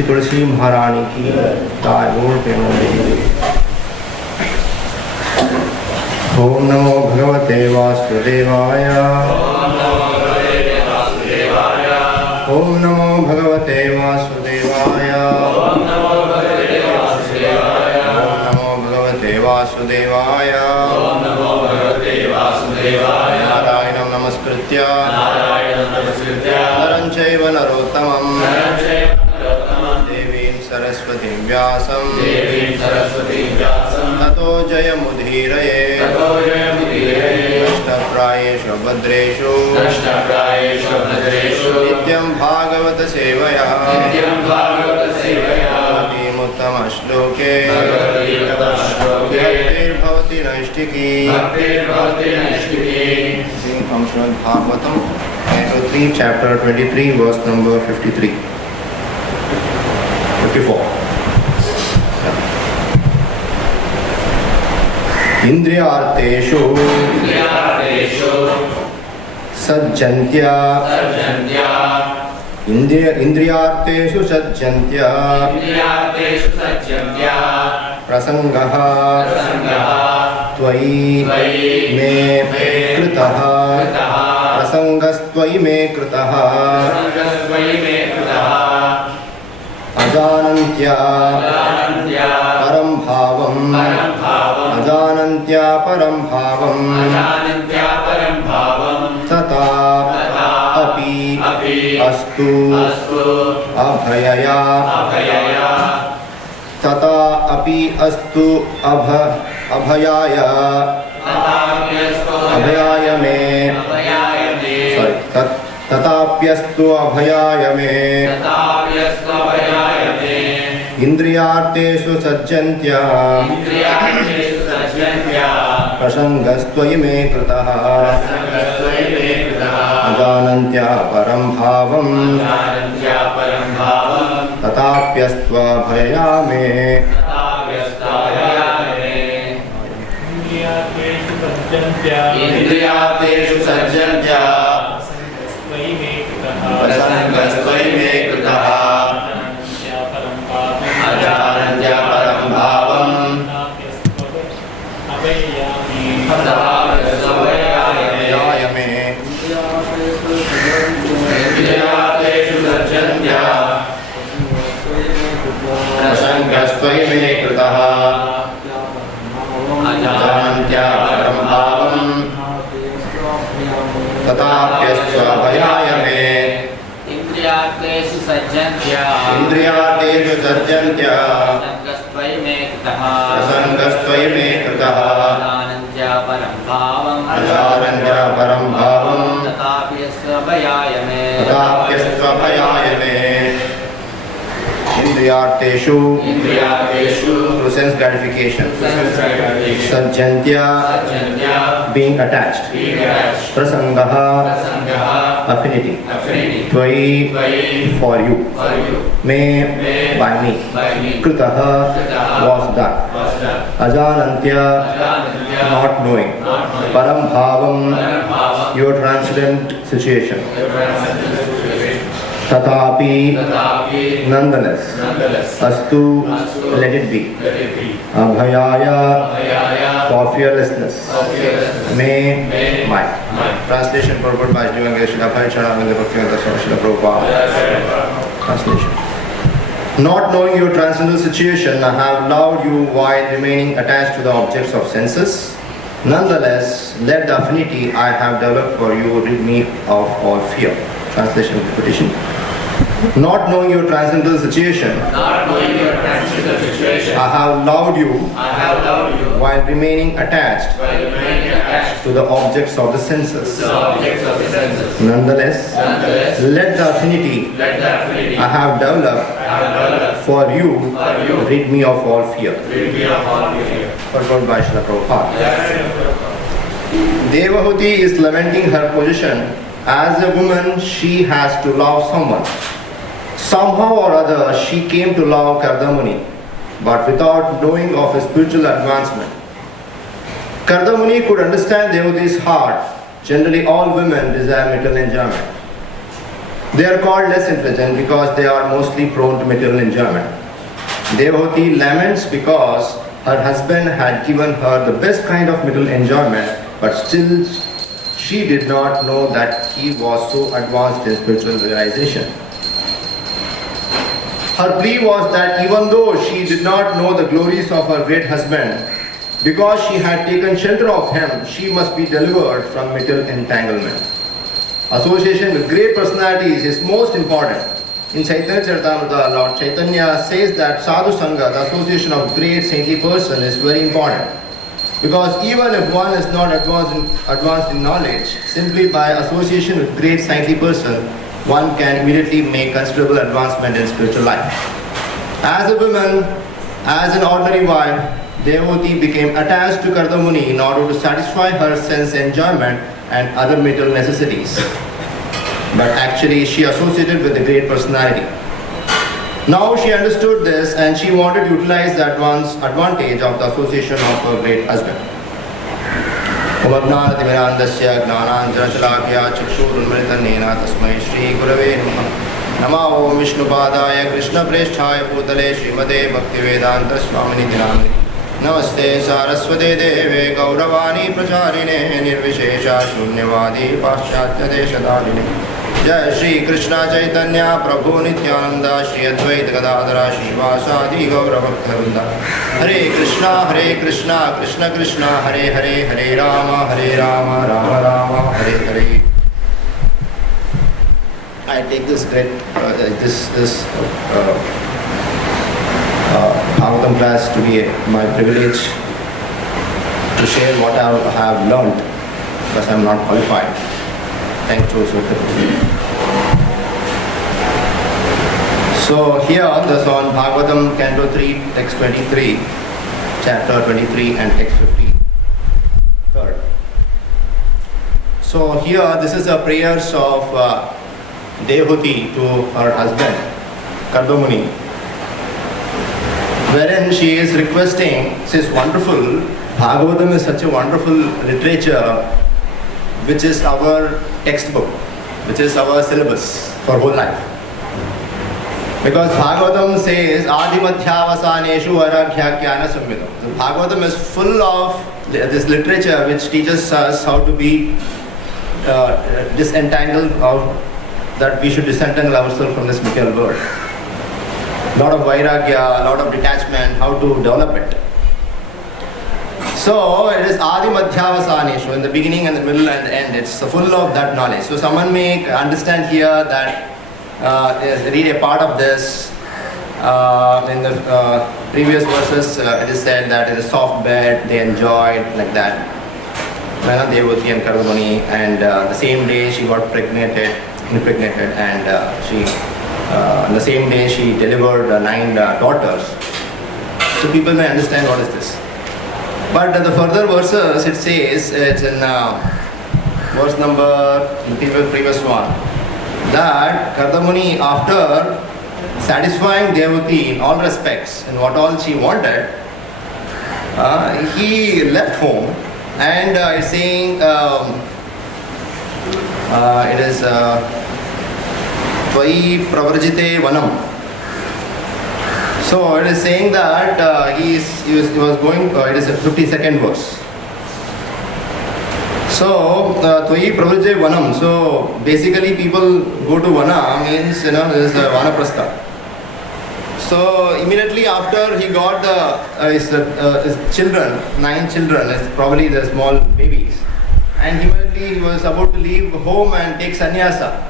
श्री तुलसी महारानी की जय बोल प्रेमानंद। ओम नमो भगवते वासुदेवाय। ओम नमो भगवते वासुदेवाय। ओम नमो भगवते वासुदेवाय। नारायणं नमस्कृत्य नरं चैव नरोत्तमं देवीं सरस्वतीं व्यासं ततो जयमुदीरये। नष्टप्रायेषु भद्रेषु नित्यं भागवत सेवया उत्तमश्लोके भक्तिर्भवति नैष्टिकी। From Srimad Bhagavatam, Canto 3, Chapter 23, verse number 53. 54. Indriyarteshu sajjantya Indriyarteshu sajjantya prasangaha त्वयि मे कृतः प्रसंगस्त्वयि मे कृतः अजानन्त्या परं भावम् अजानन्त्या परं भावम् तथा अपि अस्तु अभयया तथा अपि अस्तु अभयाय मे तथाप्यस्तु अभयाय मे इंद्रियार्थेषु सज्जन्त्या प्रसंगस्त्वयि मे कृतः अजानन्त्या परं भावम् तथाप्यस्तु अभयाय मे। इंद्रियार्थेषु सज्जन्त्या प्रसंगस्त्वयि मे कृतः अजानन्त्या परं भावम् तथाप्यस्तु अभयाय मे। इंद्रियार्थेषु सज्जन्त्या प्रसंगस्त्वयि मे कृतः अजानन्त्या परं भावम् तथाप्यस्तु अभयाय मे। इंद्रियार्थेषु सज्जन्त्या प्रसंगस्त्वयि मे कृतः अजानन्त्या परं भावम् तथाप्यस्तु अभयाय मे। Indriyarteshu through sense gratification. Sajjantya being attached. Prasangaha affinity. Tvayi for you. Me by me. Kritaha was done. Ajanantya not knowing. Param bhavam your transcendent situation. Tathapi nonetheless. Astu let it be. Abhayaya for fearlessness. May my. Translation purport by Srimad Prabhupada. Translation. Not knowing your transcendental situation, I have loved you while remaining attached to the objects of senses. Nonetheless, let the affinity I have developed for you rid me of all fear. Translation of the petition. Not knowing your transcendental situation, I have loved you while remaining attached to the objects of the senses. Nonetheless, let the affinity I have developed for you rid me of all fear. Purport by Srila Prabhupada. Devahuti is lamenting her position. As a woman, she has to love someone. Somehow or other, she came to love Kardamuni, but without knowing of his spiritual advancement. Kardamuni could understand Devahuti's heart. Generally, all women desire material enjoyment. They are called less intelligent because they are mostly prone to material enjoyment. Devhuti laments because her husband had given her the best kind of material enjoyment, but still she did not know that he was so advanced in spiritual realization. Her plea was that even though she did not know the glories of her great husband, because she had taken shelter of him, she must be delivered from material entanglement. Association with great personalities is most important. In Chaitanya Charitamrita, Lord Chaitanya says that Sadhu Sangha, the association of great saintly person, is very important. Because even if one is not advanced in knowledge, simply by association with great saintly person, one can immediately make considerable advancement in spiritual life. As a woman, as an ordinary wife, Devhuti became attached to Kardamuni in order to satisfy her sense enjoyment and other material necessities. But actually she associated with a great personality. Now she understood this and she wanted to utilize the advantage of the association of her great husband. Umagnaatimirandasya gnananjanachalakya chakshurunmritanena tasmai Shri Gurave Namaha. Nama Om Vishnupadaya Krishna Presthaya Bhutale Srimate Bhaktivedanta Swamini Dinamini. Namaste Saraswate Deve Gauravani Pracharine Nirvishesha Shunyavadi Paschatya Deshadharine. Jai Shri Krishna Chaitanya Prabhu Nityananda Shri Advaita Gadadhara Shivasadi Gauravaktavinda. Hare Krishna Krishna Krishna Hare Hare Hare Rama Rama Rama Hare Hare. I take this great Bhagavatam class to be my privilege to share what I have learned, because I am not qualified. Thank you, Sutta. So here this on Bhagavatam Canto 3, text 23, chapter 23 and text 53. So here this is a prayers of Devhuti to her husband, Kardamuni, wherein she is requesting, this is wonderful, Bhagavatam is such a wonderful literature which is our textbook, which is our syllabus for whole life. Because Bhagavatam says, Adimadhyavasaneshu Araghya Jnana Samyudam. The Bhagavatam is full of this literature which teaches us how to be disentangled, that we should disentangle ourselves from this material world. Lot of vairagya, lot of detachment, how to develop it. So it is Adi Madhyavasaneshu, in the beginning and the middle and the end. It's full of that knowledge. So someone may understand here that read a part of this. In the previous verses, it is said that in a soft bed they enjoyed like that. Devhuti and Kardamuni, and the same day she got impregnated, and she. On the same day she delivered 9 daughters. So people may understand what is this. But in the further verses it says, it's in verse number, in the previous one, that Kardamuni, after satisfying Devhuti in all respects, in what all she wanted, he left home, and it's saying, it is Tvai Pravrajite Vanam. So it is saying that he was going, it is a 52nd verse. So Tvai Pravrajite Vanam. So basically people go to Vana, means there is a Vanaprastha. So immediately after he got his children, 9 children, probably the small babies, and immediately he was about to leave home and take sannyasa.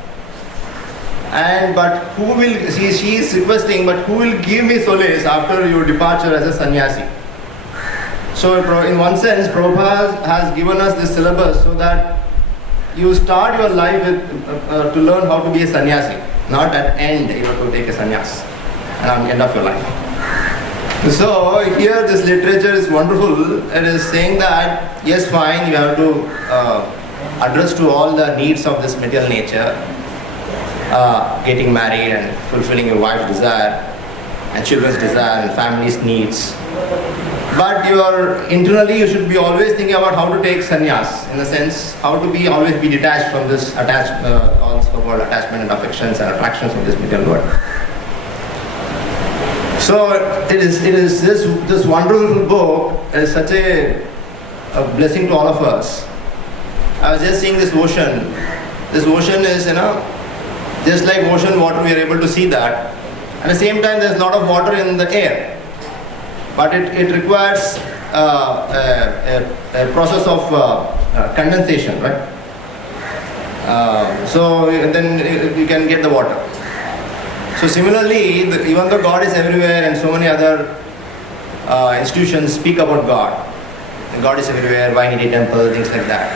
But who will, she is requesting, but who will give me solace after your departure as a sannyasi? So in one sense, Prabhupada has given us this syllabus so that you start your life with, to learn how to be a sannyasi, not at end you have to take a sannyas, and at the end of your life. So here this literature is wonderful. It is saying that, yes, fine, you have to address to all the needs of this material nature, getting married and fulfilling your wife's desire and children's desire and family's needs. But internally you should be always thinking about how to take sannyas, in the sense how to always be detached from this all so-called attachment and affections and attractions of this material world. So it is this wonderful book is such a blessing to all of us. I was just seeing this ocean. This ocean is, just like ocean water, we are able to see that. At the same time, there's a lot of water in the air. But it requires a process of condensation, right? So then you can get the water. So similarly, even though God is everywhere and so many other institutions speak about God. God is everywhere, why need a temple, things like that.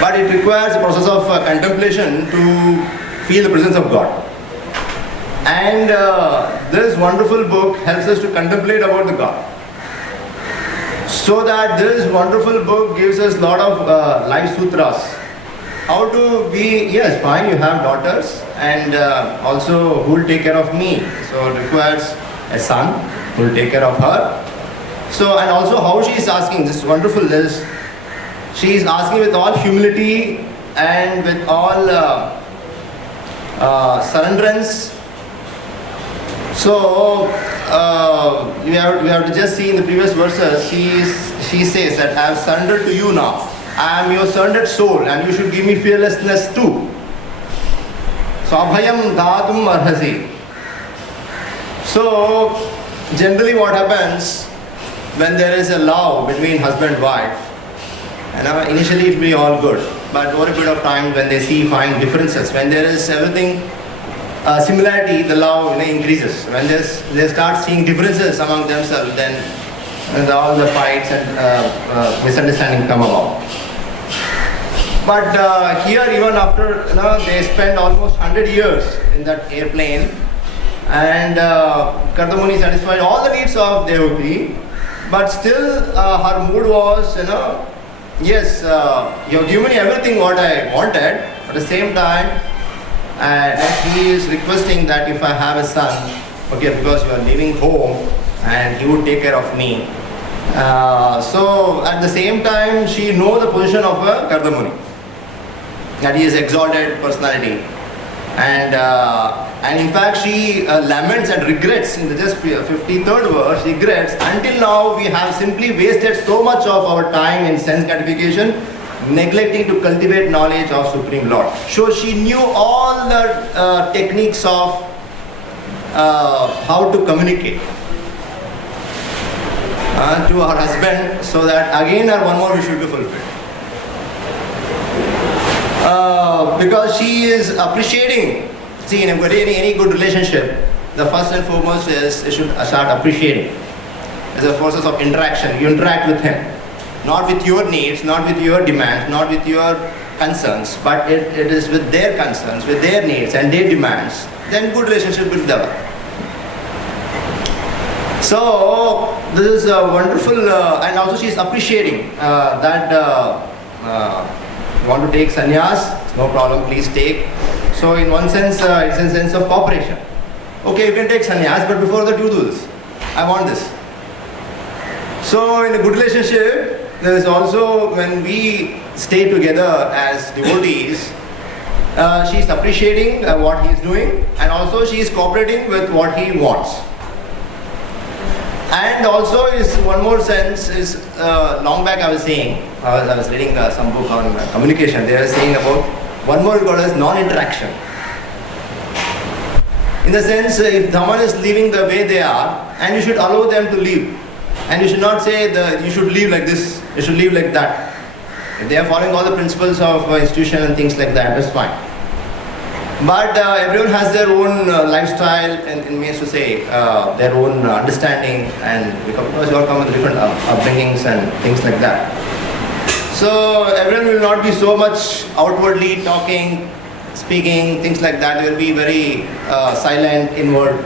But it requires a process of contemplation to feel the presence of God. And this wonderful book helps us to contemplate about the God. So that this wonderful book gives us a lot of life sutras. How to be, yes, fine, you have daughters, and also who will take care of me. So it requires a son who will take care of her. So, and also how she is asking, this wonderful list, she is asking with all humility and with all surrenderance. So we have to just see in the previous verses, she says that I have surrendered to you now. I am your surrendered soul and you should give me fearlessness too. Swabhayam dhatum arhasi. So generally what happens when there is a love between husband and wife, initially it will be all good, but over a period of time when they find differences, when there is everything similarity, the love increases. When they start seeing differences among themselves, then all the fights and misunderstanding come about. But here, even after they spend almost 100 years in that airplane, and Kardamuni satisfied all the needs of Devaki, but still her mood was, yes, you have given me everything what I wanted. At the same time, and he is requesting that if I have a son, okay, because you are leaving home and he would take care of me. So at the same time, she knows the position of a Kardamuni, that he is exalted personality, and in fact she laments and regrets in the just 53rd verse. Regrets, until now we have simply wasted so much of our time in sense gratification, neglecting to cultivate knowledge of Supreme Lord. So she knew all the techniques of how to communicate to her husband, so that again her one more wish should be fulfilled. Because she is appreciating. See, in any good relationship, the first and foremost is you should start appreciating. It's a process of interaction. You interact with him. Not with your needs, not with your demands, not with your concerns, but it is with their concerns, with their needs and their demands. Then good relationship will develop. So this is a wonderful, and also she is appreciating that you want to take sannyas, no problem, please take. So in one sense, it's a sense of cooperation. Okay, you can take sannyas, but before that you do this. I want this. So in a good relationship, there is also, when we stay together as devotees, she is appreciating what he is doing, and also she is cooperating with what he wants. And also is one more sense is, long back I was saying, I was reading some book on communication. They were saying about one more called as non-interaction. In the sense, if someone is living the way they are, and you should allow them to live. And you should not say you should live like this, you should live like that. If they are following all the principles of institution and things like that, that's fine. But everyone has their own lifestyle and means to say their own understanding, and because we all come with different upbringings and things like that. So everyone will not be so much outwardly talking, speaking, things like that. They will be very silent, inward.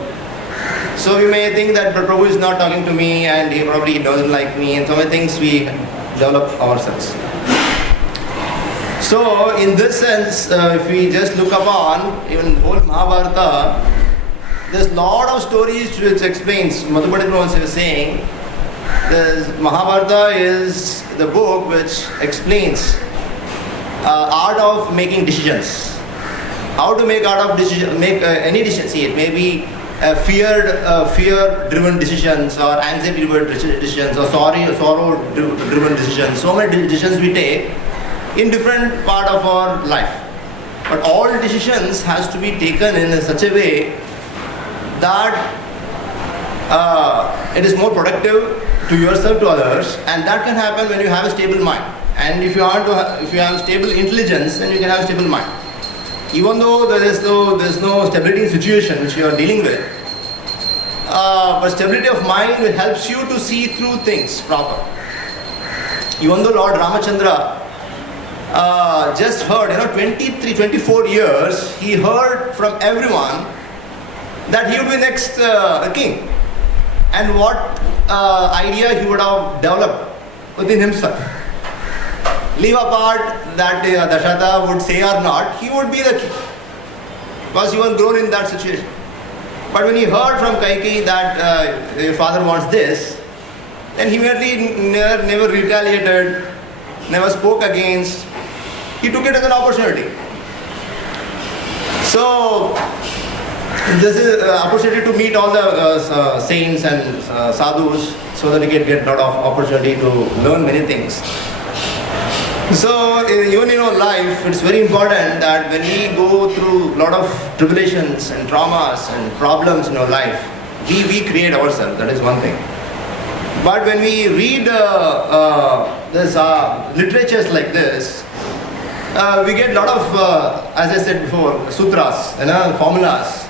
So we may think that Prabhu is not talking to me and he probably doesn't like me, and so many things we develop ourselves. So in this sense, if we just look upon even whole Mahabharata, there's a lot of stories which explains, Madhubani Prabhu was saying, The Mahabharata is the book which explains art of making decisions. How to make art of decision, make any decision. See, it may be fear-driven decisions or anxiety-driven decisions or sorrow-driven decisions. So many decisions we take in different part of our life. But all decisions has to be taken in such a way that it is more productive to yourself, to others, and that can happen when you have a stable mind. And if you have stable intelligence, then you can have a stable mind. Even though there is no stability in situation which you are dealing with, but stability of mind will helps you to see through things proper. Even though Lord Ramachandra just heard, 24 years, he heard from everyone that he would be next king. And what idea he would have developed within himself. Leave apart that Dashatha would say or not, he would be the king. Because he was grown in that situation. But when he heard from Kaikeyi that your father wants this, then he merely never retaliated, never spoke against. He took it as an opportunity. So, this is an opportunity to meet all the saints and sadhus so that you can get a lot of opportunity to learn many things. So, even in our life, it's very important that when we go through a lot of tribulations and traumas and problems in our life, we create ourselves. That is one thing. But when we read this literatures like this, we get a lot of, as I said before, sutras, formulas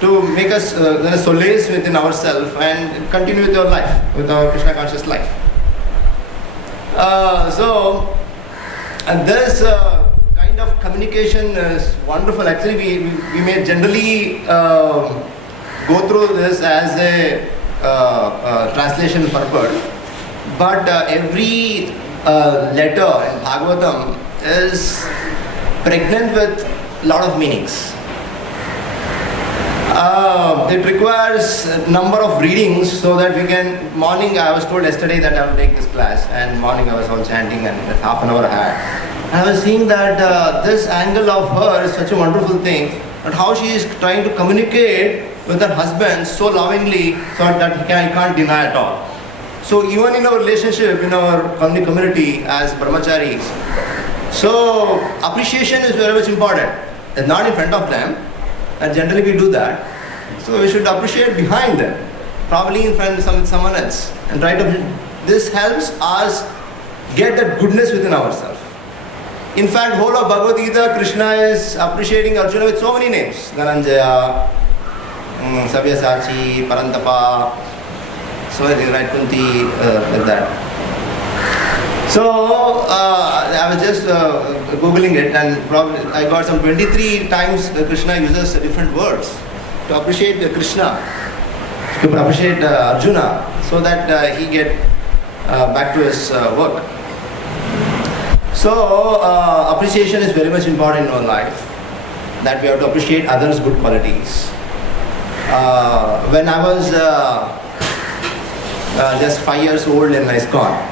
to make us solace within ourselves and continue with our life, with our Krishna conscious life. And this kind of communication is wonderful. Actually, we may generally go through this as a translation purpose, but every letter in Bhagavatam is pregnant with a lot of meanings. It requires a number of readings so that we can, morning I was told yesterday that I will take this class, and morning I was all chanting and half an hour I had. And I was seeing that this angle of her is such a wonderful thing, but how she is trying to communicate with her husband so lovingly so that he can't deny at all. So even in our relationship, in our community as brahmacharis, so appreciation is very much important. It's not in front of them, and generally we do that. So we should appreciate behind them, probably in front of someone else, and try to. This helps us get that goodness within ourselves. In fact, whole of Bhagavad Gita, Krishna is appreciating Arjuna with so many names: Dhananjaya, Sabyasachi, Parantapa, so right, Kunti, like that. So I was just googling it, and probably I got some 23 times Krishna uses different words to appreciate Krishna, to appreciate Arjuna, so that he get back to his work. So appreciation is very much important in our life, that we have to appreciate others' good qualities. When I was just 5 years old in ISKCON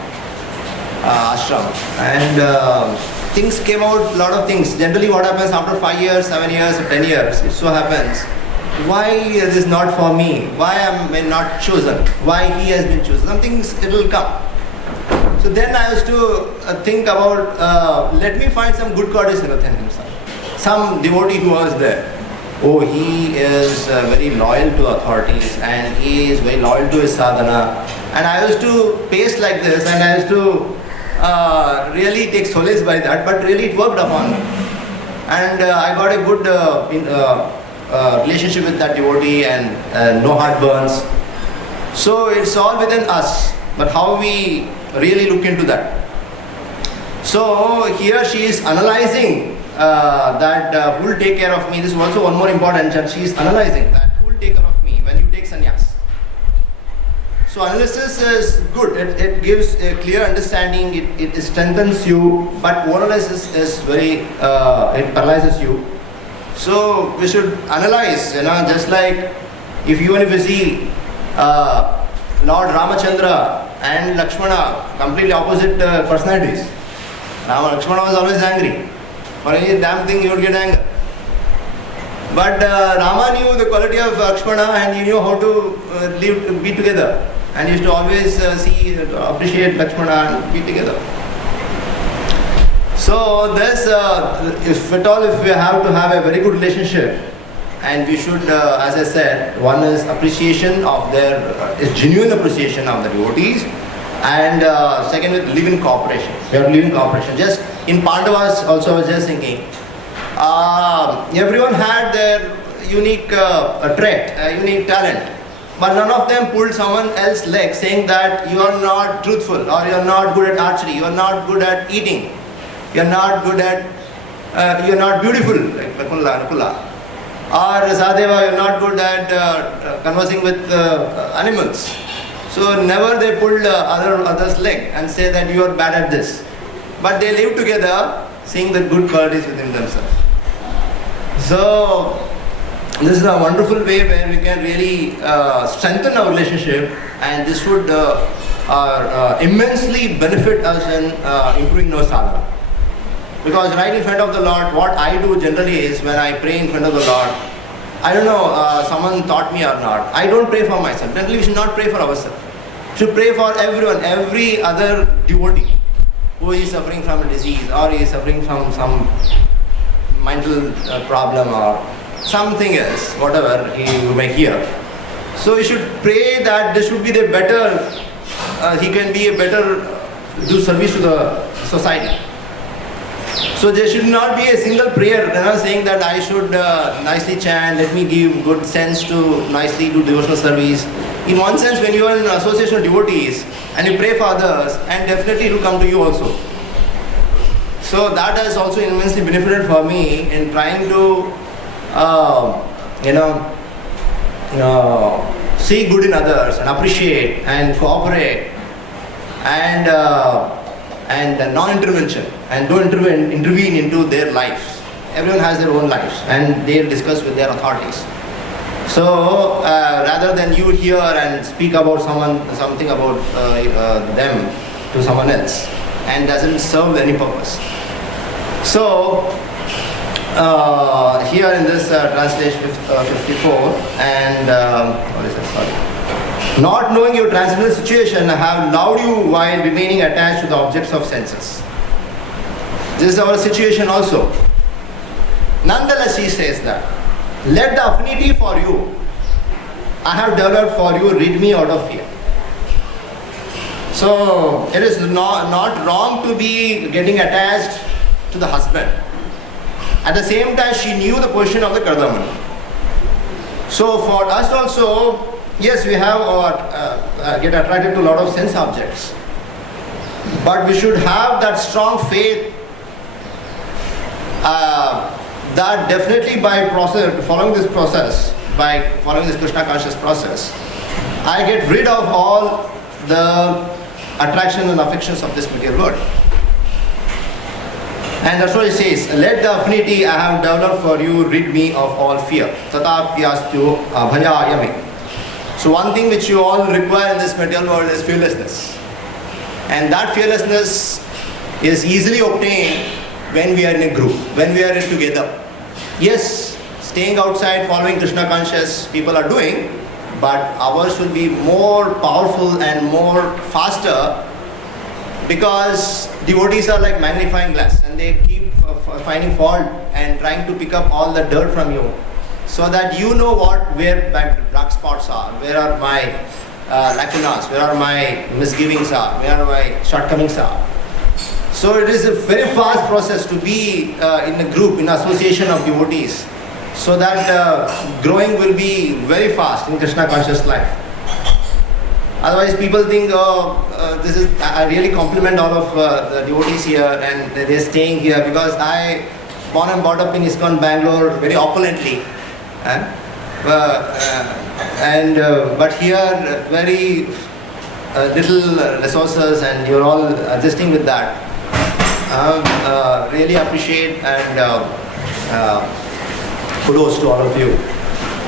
ashram, and things came out, a lot of things. Generally what happens after 5 years, 7 years, or 10 years, it so happens, why is this not for me? Why am I not chosen? Why he has been chosen? Some things, it will come. So then I used to think about, let me find some good qualities within himself. Some devotee who was there. Oh, he is very loyal to authorities, and he is very loyal to his sadhana. And I used to pace like this, and I used to really take solace by that, but really it worked upon me. And I got a good relationship with that devotee, and no heartburns. So it's all within us, but how we really look into that. So here she is analyzing that who will take care of me. This is also one more important, that she is analyzing that who will take care of me when you take sannyas. So analysis is good. It gives a clear understanding. It strengthens you, but analysis is very it paralyzes you. So we should analyze. Just like even if you see Lord Ramachandra and Lakshmana, completely opposite personalities. Lakshmana was always angry. For any damn thing he would get anger. But Rama knew the quality of Lakshmana and he knew how to be together. And he used to always appreciate Lakshmana and be together. So this, if at all, if we have to have a very good relationship, and we should, as I said, one is appreciation of their, is genuine appreciation of the devotees, and second with live in cooperation. We have to live in cooperation. Just in Pandavas also I was just thinking, everyone had their unique trait, unique talent. But none of them pulled someone else's leg saying that you are not truthful, or you are not good at archery, you are not good at eating, you are not good at, you are not beautiful, like Nakula. Or Sadeva, you are not good at conversing with animals. So never they pulled others' leg and say that you are bad at this. But they live together, seeing the good qualities within themselves. So this is a wonderful way where we can really strengthen our relationship, and this would immensely benefit us in improving our sadhana. Because right in front of the Lord, what I do generally is when I pray in front of the Lord, I don't know, someone taught me or not, I don't pray for myself. Generally we should not pray for ourselves. We should pray for everyone, every other devotee who is suffering from a disease, or is suffering from some mental problem or something else, whatever you may hear. So we should pray that this should be the better, he can be a better, do service to the society. So there should not be a single prayer, saying that I should nicely chant, let me give good sense to nicely do devotional service. In one sense, when you are in an association of devotees and you pray for others, and definitely it will come to you also. So that has also immensely benefited for me in trying to, see good in others and appreciate and cooperate and non-intervention, and don't intervene into their lives. Everyone has their own lives and they discuss with their authorities. So rather than you hear and speak about something about them to someone else, and doesn't serve any purpose. So here in this translation 54, and what is it? Sorry. Not knowing your transcendental situation, I have loved you while remaining attached to the objects of senses. This is our situation also. Nonetheless, he says that, let the affinity for you I have developed for you rid me out of fear. So it is not wrong to be getting attached to the husband. At the same time, she knew the position of the Kardamani. So for us also, yes, we have get attracted to a lot of sense objects, but we should have that strong faith that definitely by following this Krishna conscious process, I get rid of all the attractions and affections of this material world. And that's what it says, let the affinity I have developed for you rid me of all fear. Tatapyastu abhayayami. So one thing which you all require in this material world is fearlessness. And that fearlessness is easily obtained when we are in a group, when we are together. Yes, staying outside, following Krishna conscious people are doing, but ours will be more powerful and more faster, because devotees are like magnifying glass and they keep finding fault and trying to pick up all the dirt from you, so that you know where my dark spots are, where are my lacunas, where are my misgivings are, where are my shortcomings are. So it is a very fast process to be in a group, in association of devotees, so that growing will be very fast in Krishna conscious life. Otherwise people think, this is, I really compliment all of the devotees here and they're staying here because I born and brought up in ISKCON Bangalore very opulently. But here very little resources and you're all adjusting with that. Really appreciate and kudos to all of you.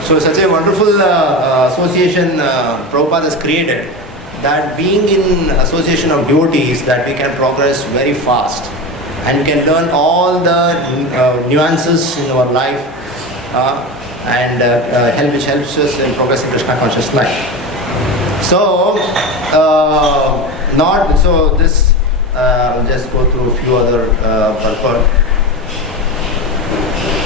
So such a wonderful association Prabhupada has created, that being in association of devotees, that we can progress very fast and we can learn all the nuances in our life which helps us in progressing Krishna conscious life. So, I'll just go through a few other purport.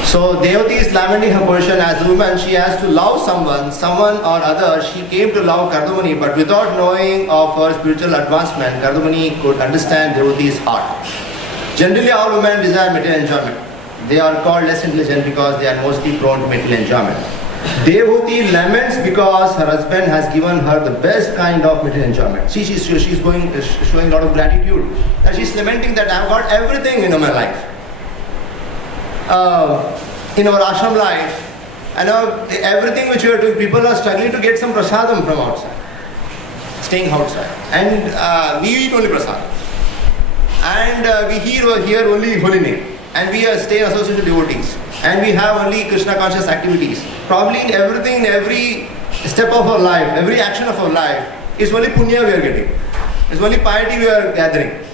So Devati is lamenting her position as a woman. She has to love someone or other. She came to love Kardamani, but without knowing of her spiritual advancement, Kardamani could understand Devati's heart. Generally, all women desire material enjoyment. They are called less intelligent because they are mostly prone to material enjoyment. Devati laments because her husband has given her the best kind of material enjoyment. She's showing a lot of gratitude. And she's lamenting that I've got everything in my life. In our ashram life, and everything which we are doing, people are struggling to get some prasadam from outside, staying outside, and we eat only prasadam, and we hear only holy name, and we stay associated with devotees, and we have only Krishna conscious activities. Probably in everything, in every step of our life, every action of our life, is only punya we are getting, it's only piety we are gathering,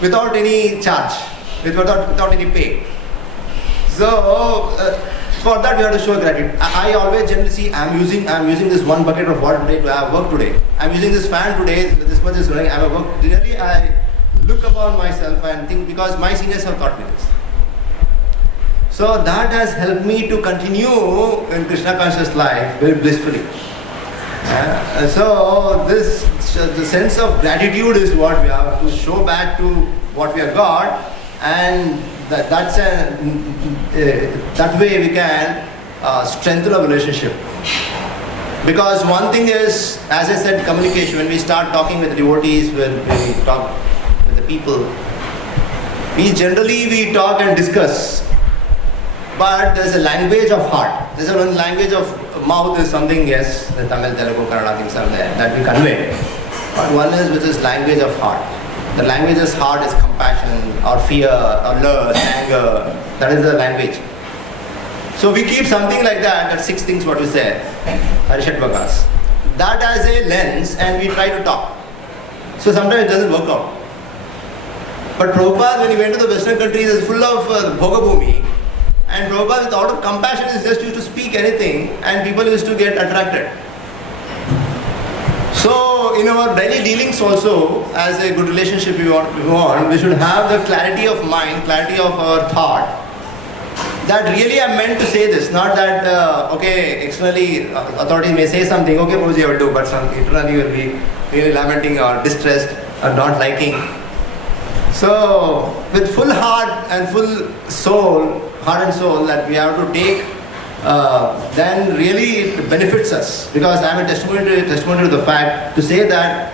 without any charge, without any pay. So, for that we have to show gratitude. I always generally see, I'm using this one bucket of water today to have work today. I'm using this fan today, this much is running, I have work. Really, I look upon myself and think, because my seniors have taught me this. So that has helped me to continue in Krishna conscious life very blissfully. So the sense of gratitude is what we have to show back to what we have got, and that way we can strengthen our relationship. Because one thing is, as I said, communication. When we start talking with the devotees, when we talk with the people, we talk and discuss. But there's a language of heart. There's a language of mouth is something, yes, the Tamil, Telugu, Kannada things are there that we convey. But one is which is language of heart. The language of heart is compassion or fear or lust, anger. That is the language. So we keep something like that 6 things what we say, Harishatvakas. That as a lens, and we try to talk. So sometimes it doesn't work out. But Prabhupada, when he went to the Western countries, is full of Bhogabhumi. And Prabhupada, with out of compassion, is just used to speak anything, and people used to get attracted. So, in our daily dealings also, as a good relationship we want, we should have the clarity of mind, clarity of our thought. That really I'm meant to say this, not that, externally authorities may say something, okay, Prabhuji, I will do, but internally you will be really lamenting or distressed or not liking. So, with full heart and full soul, heart and soul, that we have to take, then really it benefits us. Because I am a testimony to the fact to say that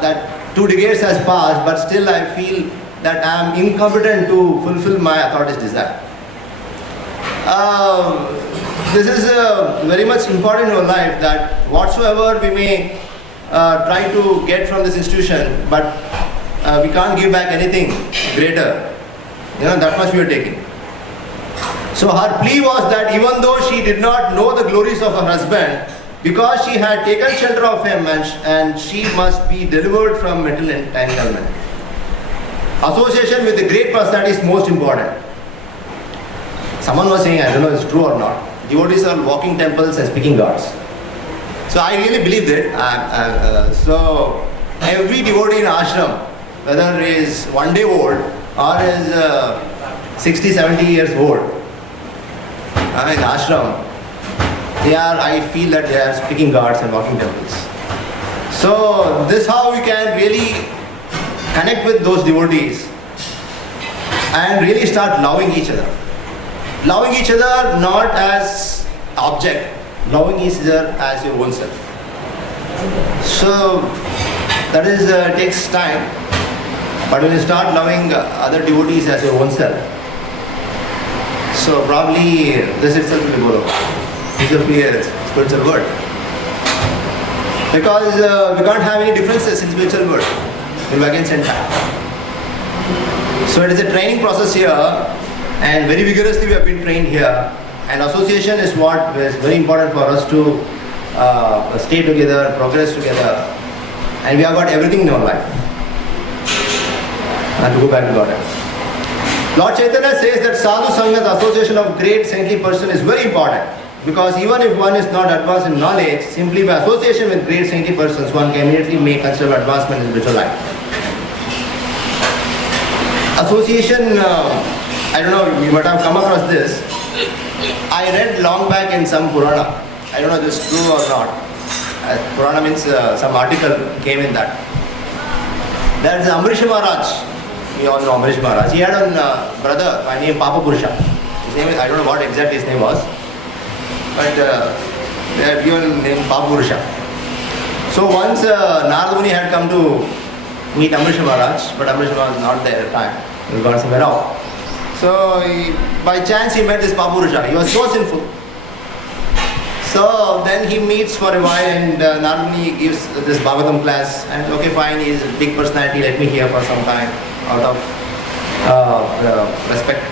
that 2 decades has passed, but still I feel that I am incompetent to fulfill my authority's desire. This is very much important in our life, that whatsoever we may try to get from this institution, but we can't give back anything greater. That much we are taking. So her plea was that even though she did not know the glories of her husband, because she had taken shelter of him, and she must be delivered from mental entanglement. Association with a great personality is most important. Someone was saying, I don't know if it's true or not, devotees are walking temples and speaking gods. So I really believe that. So every devotee in ashram, whether he is 1 day old or is 60, 70 years old, in ashram, I feel that they are speaking gods and walking temples. So this is how we can really connect with those devotees and really start loving each other. Loving each other not as object, loving each other as your own self. So that is takes time, but when you start loving other devotees as your own self, so probably this itself will go over. This will be a spiritual word. Because we can't have any differences in spiritual world. In against and time. So it is a training process here, and very vigorously we have been trained here. And association is what is very important for us to stay together, progress together, and we have got everything in our life. And to go back to Godhead. Lord Chaitanya says that sadhu sangha, the association of great saintly person, is very important. Because even if one is not advanced in knowledge, simply by association with great saintly persons, one can immediately make considerable advancement in spiritual life. Association, I don't know, you might have come across this. I read long back in some Purana. I don't know if this is true or not. Purana means some article came in that. There is Amrish Maharaj. We all know Amrish Maharaj. He had a brother by name Papa Purusha. His name is, I don't know what exactly his name was. But they had given name Papa Purusha. So once Narada Muni had come to meet Amrish Maharaj, but Amrish Maharaj was not there at the time. He was gone somewhere out. So by chance he met this Papa Purusha. He was so sinful. So then he meets for a while and Narada Muni gives this Bhagavatam class and okay fine, he is a big personality, let me hear for some time out of respect.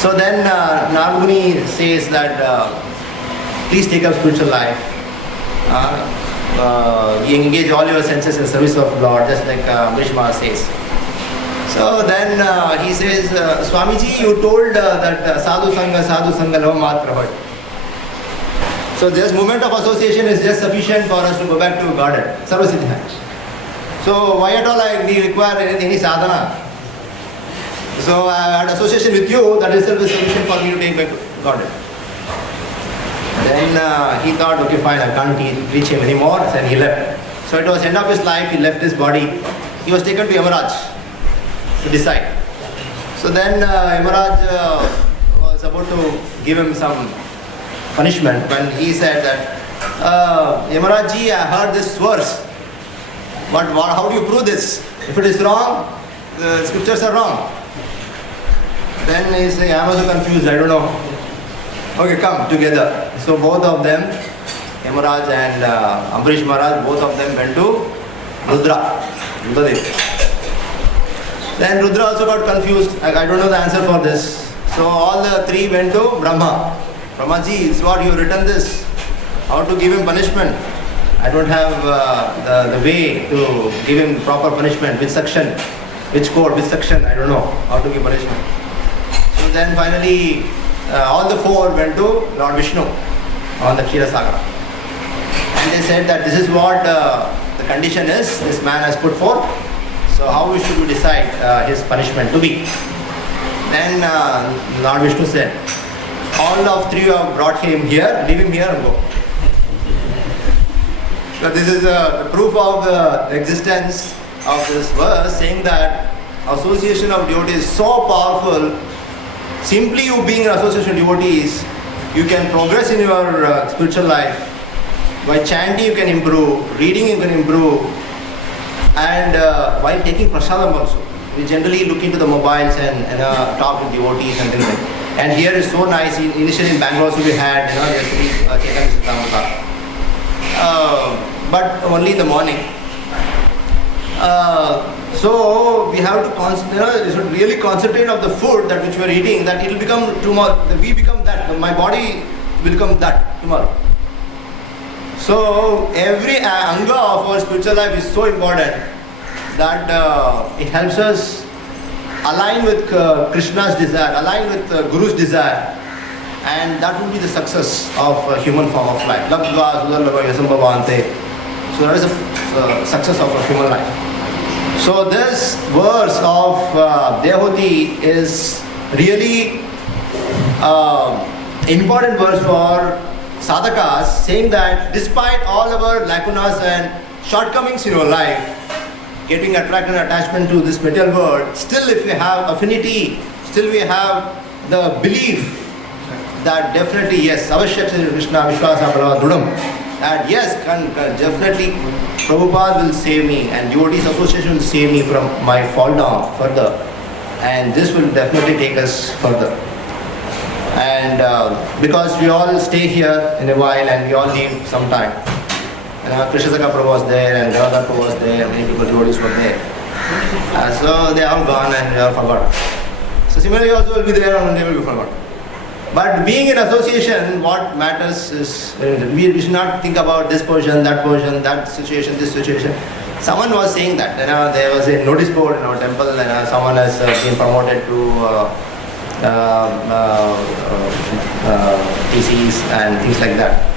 So then Narada Muni says that please take up spiritual life. Engage all your senses in service of Lord, just like Amrish Maharaj says. So then he says, Swamiji, you told that sadhu sangha lava matra hoy. So this moment of association is just sufficient for us to go back to Godhead, Sarvasiddhi. So why at all I require any sadhana? So I had association with you, that itself is sufficient for me to take back to Godhead. Then he thought, okay fine, I can't reach him anymore, then he left. So it was end of his life, he left his body. He was taken to Yamaraj to decide. So then Yamaraj was about to give him some punishment when he said that, Yamaraj ji, I heard this verse, but how do you prove this? If it is wrong, the scriptures are wrong. Then he said, I am also confused, I don't know. Okay, come together. So both of them, Yamaraj and Amrish Maharaj, both of them went to Rudra. Then Rudra also got confused. I don't know the answer for this. So all the three went to Brahma. Brahmaji, it's what you have written this. How to give him punishment? I don't have the way to give him proper punishment. Which section? Which code? Which section? I don't know how to give punishment. So then finally all the four went to Lord Vishnu on the Kshira Sagar. And they said that this is what the condition is this man has put forth. So how we should decide his punishment to be? Then Lord Vishnu said, all of three have brought him here, leave him here and go. So this is the proof of the existence of this verse, saying that association of devotees is so powerful. Simply you being an association of devotees, you can progress in your spiritual life. By chanting you can improve, reading you can improve, and while taking prasadam also. We generally look into the mobiles and talk with devotees and things like that. And here is so nice. Initially in Bangalore also we had, but only in the morning. So we have to should really concentrate on the food that which we are eating, that it will become tomorrow. We become that. My body will become that tomorrow. So every anga of our spiritual life is so important that it helps us align with Krishna's desire, align with Guru's desire, and that will be the success of a human form of life. So that is the success of a human life. So this verse of Dehuti is really important verse for sadhakas, saying that despite all our lacunas and shortcomings in our life, getting attracted and attachment to this material world, still if we have affinity, still we have the belief that definitely yes, avashyak Krishna Vishwasa Bala Drudam, that yes, definitely Prabhupada will save me and devotees association will save me from my fall down further, and this will definitely take us further. And because we all stay here in a while and we all leave some time. Kulashekhar Prabhu was there and Dasa was there, many people, devotees were there. So they are all gone and they are forgotten. So similarly also will be there and they will be forgotten. But being in association, what matters is, we should not think about this person, that situation, this situation. Someone was saying that, there was a notice board in our temple, and someone has been promoted to PCs and things like that.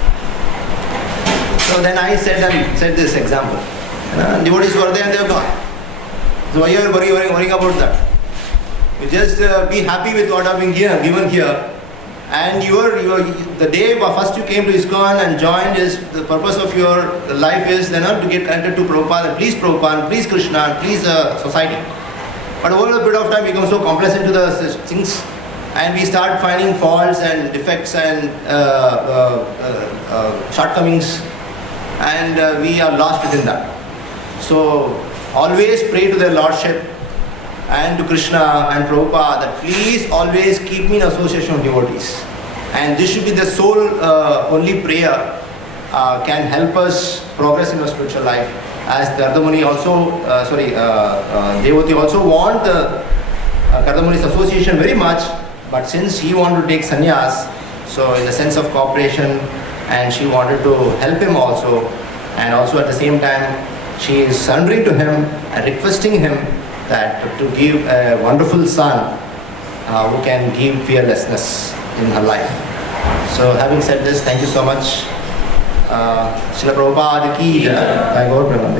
So then I said this example. Devotees were there and they were gone. So why are you worrying about that? You just be happy with what have been given here. And the day first you came to ISKCON and joined, is the purpose of your life is to get connected to Prabhupada, and please Krishna, and please society. But over a period of time we become so complacent to the things, and we start finding faults and defects and shortcomings, and we are lost within that. So always pray to their Lordship and to Krishna and Prabhupada that please always keep me in association of devotees. And this should be the sole only prayer can help us progress in our spiritual life. As Kardamuni also, Devoti also want the Kardamuni's association very much, but since he wanted to take sannyas, so in the sense of cooperation, and she wanted to help him also, and also at the same time she is surrendering to him and requesting him that to give a wonderful son who can give fearlessness in her life. So having said this, thank you so much. Srila Prabhupada ki jai. By God, Brahma.